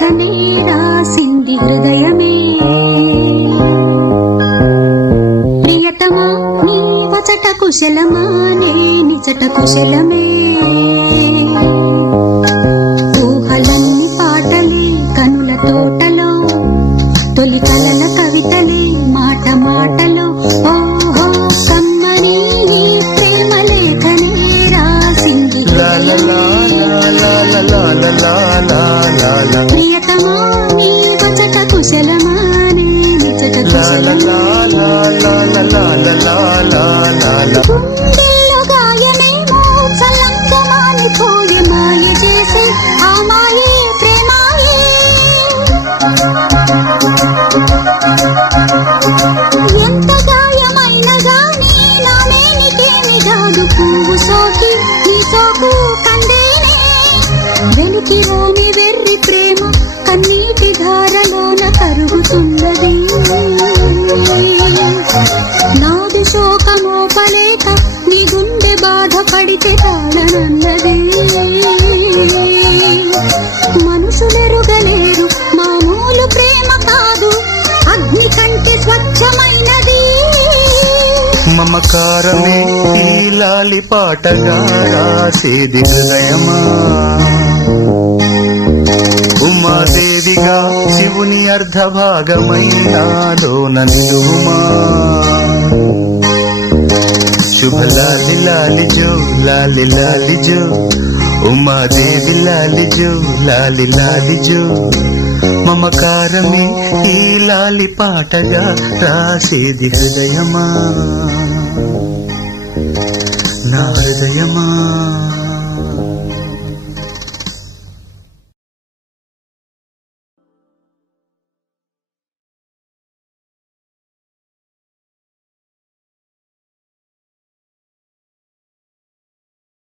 లేఖనే రాసింది హృదయమే. ప్రియతమా నీ వచట కుశలమా నే నిజట కుశలమే. ఊహలన్నీ పాటలే కనుల తోటలో, తొలి కలల కవితలే మాట మాటలో. ఓహో కమ్మని నీ ప్రేమ లేఖనే రాసింది ప్రియతమా నీ వచట కుశలమా నే నిజట కుశలమే. గుండెల్లో గాయమేమో చలంగమాని కోడి మాయ చేసే ఆ మాయే ప్రేమాయే. ఎంత గాయమైన గానీ నానేనికేమి కాదు పువ్వు సోకి ఈ సోకు కందేనే. వెలికి రోమి వెర్రి ప్రేమ కన్నీటి ధారలోన కరుగుతున్నది. నాది శోకమోపలేక నీ గుండె బాధపడితే తాళనన్నది. మనుషులెరుగలేరు మామూలు ప్రేమ కాదు, అగ్ని కంటే స్వచ్ఛమైనది. మమకారమే ఈ లాలి పాటగా రాసేది హృదయమా. ఉమాదేవిగా శివుని అర్ధభాగమైనాలోన నిలువుమా. శుభ లాలి లాలి జో లాలి లాలి జో, ఉమాదేవి లాలి జో లాలి లాలి జో. మమకారమే ఈ లాలి పాటగా రాసేది హృదయమా, నా హృదయమా.